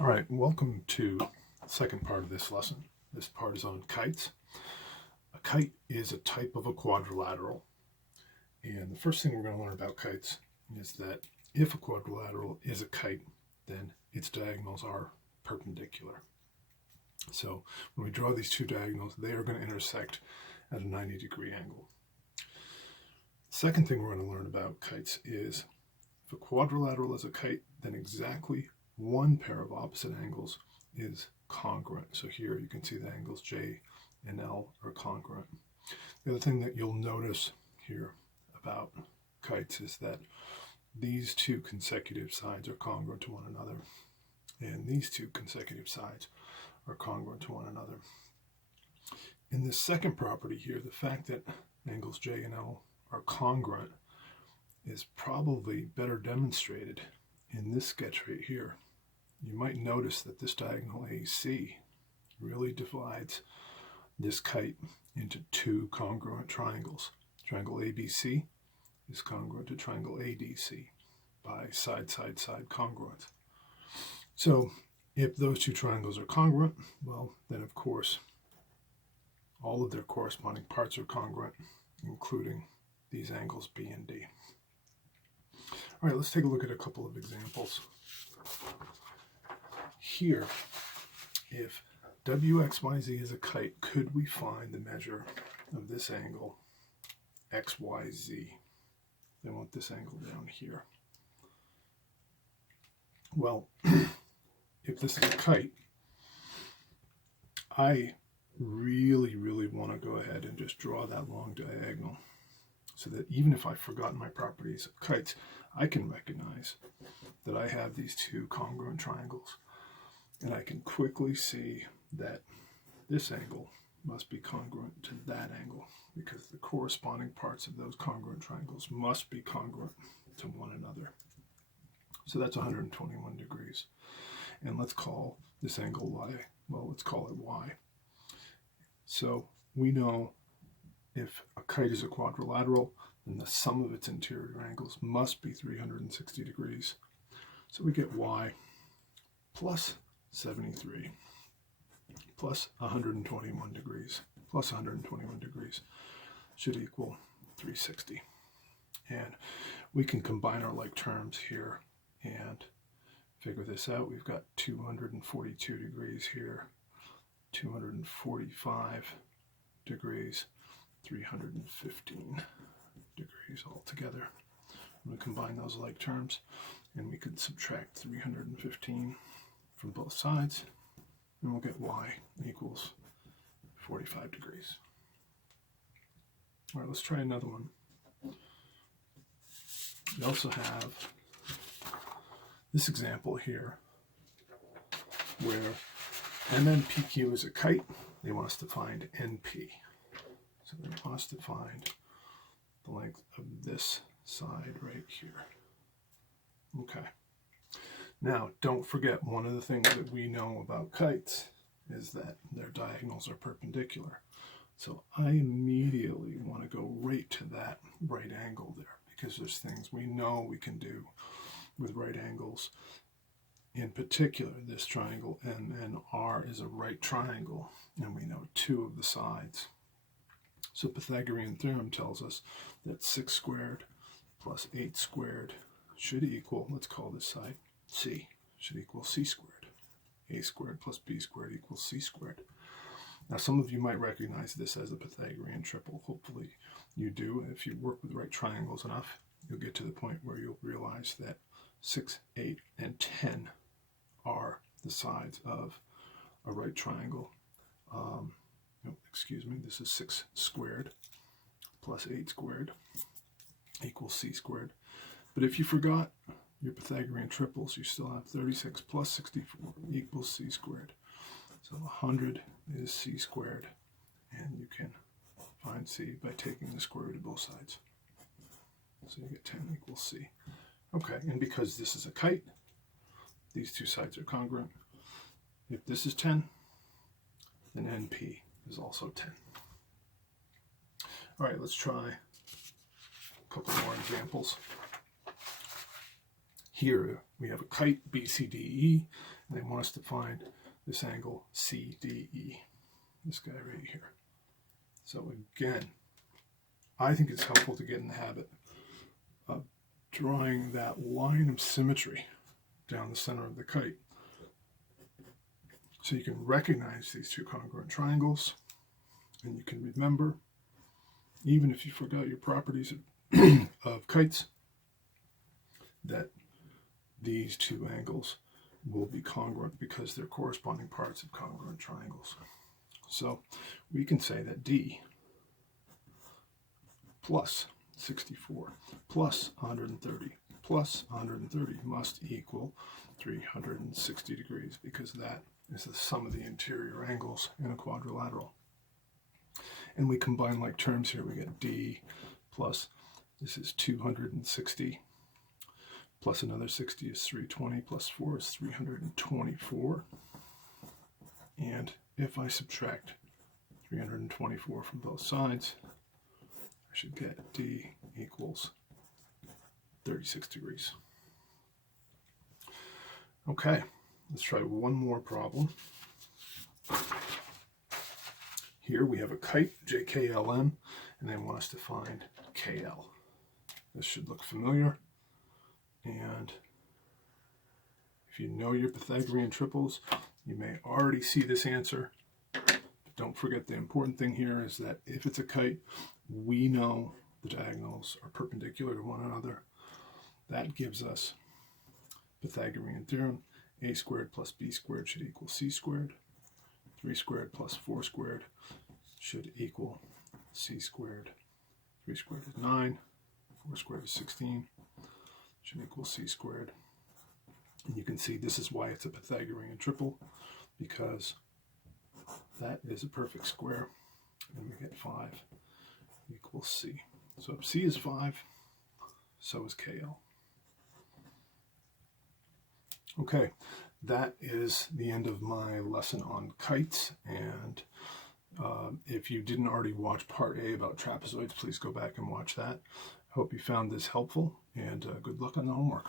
All right, welcome to the second part of this lesson. This part is on kites. A kite is a type of a quadrilateral. And the first thing we're going to learn about kites is that if a quadrilateral is a kite, then its diagonals are perpendicular. So when we draw these two diagonals, they are going to intersect at a 90-degree angle. The second thing we're going to learn about kites is if a quadrilateral is a kite, then exactly one pair of opposite angles is congruent. So here you can see the angles J and L are congruent. The other thing that you'll notice here about kites is that these two consecutive sides are congruent to one another, and these two consecutive sides are congruent to one another. In this second property here, the fact that angles J and L are congruent is probably better demonstrated in this sketch right here. You might notice that this diagonal AC really divides this kite into two congruent triangles. Triangle ABC is congruent to triangle ADC by side-side-side congruence. So if those two triangles are congruent, well, then of course all of their corresponding parts are congruent, including these angles B and D. All right, let's take a look at a couple of examples. Here, if WXYZ is a kite, could we find the measure of this angle XYZ? I want this angle down here. Well, if this is a kite, I really want to go ahead and just draw that long diagonal so that even if I've forgotten my properties of kites, I can recognize that I have these two congruent triangles. And I can quickly see that this angle must be congruent to that angle because the corresponding parts of those congruent triangles must be congruent to one another. So that's 121 degrees. And let's call this angle Y. Well, let's call it Y. So we know if a kite is a quadrilateral, then the sum of its interior angles must be 360 degrees. So we get Y plus 73 plus 121 degrees plus 121 degrees should equal 360. And we can combine our like terms here and figure this out. We've got 242 degrees here, 245 degrees, 315 degrees altogether. I'm going to combine those like terms, and we could subtract 315 from both sides, and we'll get Y equals 45 degrees. All right, let's try another one. We also have this example here where MNPQ is a kite. They want us to find NP. So they want us to find the length of this side right here. Okay. Now, don't forget, one of the things that we know about kites is that their diagonals are perpendicular. So I immediately want to go right to that right angle there because there's things we know we can do with right angles. In particular, this triangle MNR is a right triangle, and we know two of the sides. So Pythagorean Theorem tells us that 6 squared plus 8 squared should equal, let's call this side C, should equal C squared. A squared plus B squared equals C squared. Now some of you might recognize this as the Pythagorean Triple. Hopefully you do. If you work with right triangles enough, you'll get to the point where you'll realize that 6, 8, and 10 are the sides of a right triangle. This is 6 squared plus 8 squared equals C squared. But if you forgot your Pythagorean triples, you still have 36 plus 64 equals C squared. So 100 is C squared, and you can find C by taking the square root of both sides. So you get 10 equals C. Okay, and because this is a kite, these two sides are congruent. If this is 10, then NP is also 10. All right, let's try a couple more examples. Here we have a kite BCDE, and they want us to find this angle CDE, this guy right here. So again, I think it's helpful to get in the habit of drawing that line of symmetry down the center of the kite, so you can recognize these two congruent triangles, and you can remember, even if you forgot your properties of kites, that these two angles will be congruent because they're corresponding parts of congruent triangles. So we can say that D plus 64 plus 130 plus 130 must equal 360 degrees, because that is the sum of the interior angles in a quadrilateral. And we combine like terms here. We get D plus, this is 260, plus another 60 is 320, plus 4 is 324. And if I subtract 324 from both sides, I should get D equals 36 degrees. Okay, let's try one more problem. Here we have a kite, JKLM, and they want us to find KL. This should look familiar. And if you know your Pythagorean triples, you may already see this answer. But don't forget, the important thing here is that if it's a kite, we know the diagonals are perpendicular to one another. That gives us Pythagorean Theorem. A squared plus b squared should equal c squared. 3 squared plus 4 squared should equal c squared. 3 squared is 9. 4 squared is 16. Should equal c squared. And you can see this is why it's a Pythagorean triple, because that is a perfect square. And we get 5 equals c. So if c is 5, so is KL. Okay, that is the end of my lesson on kites. And if you didn't already watch part A about trapezoids, please go back and watch that. Hope you found this helpful, and good luck on the homework.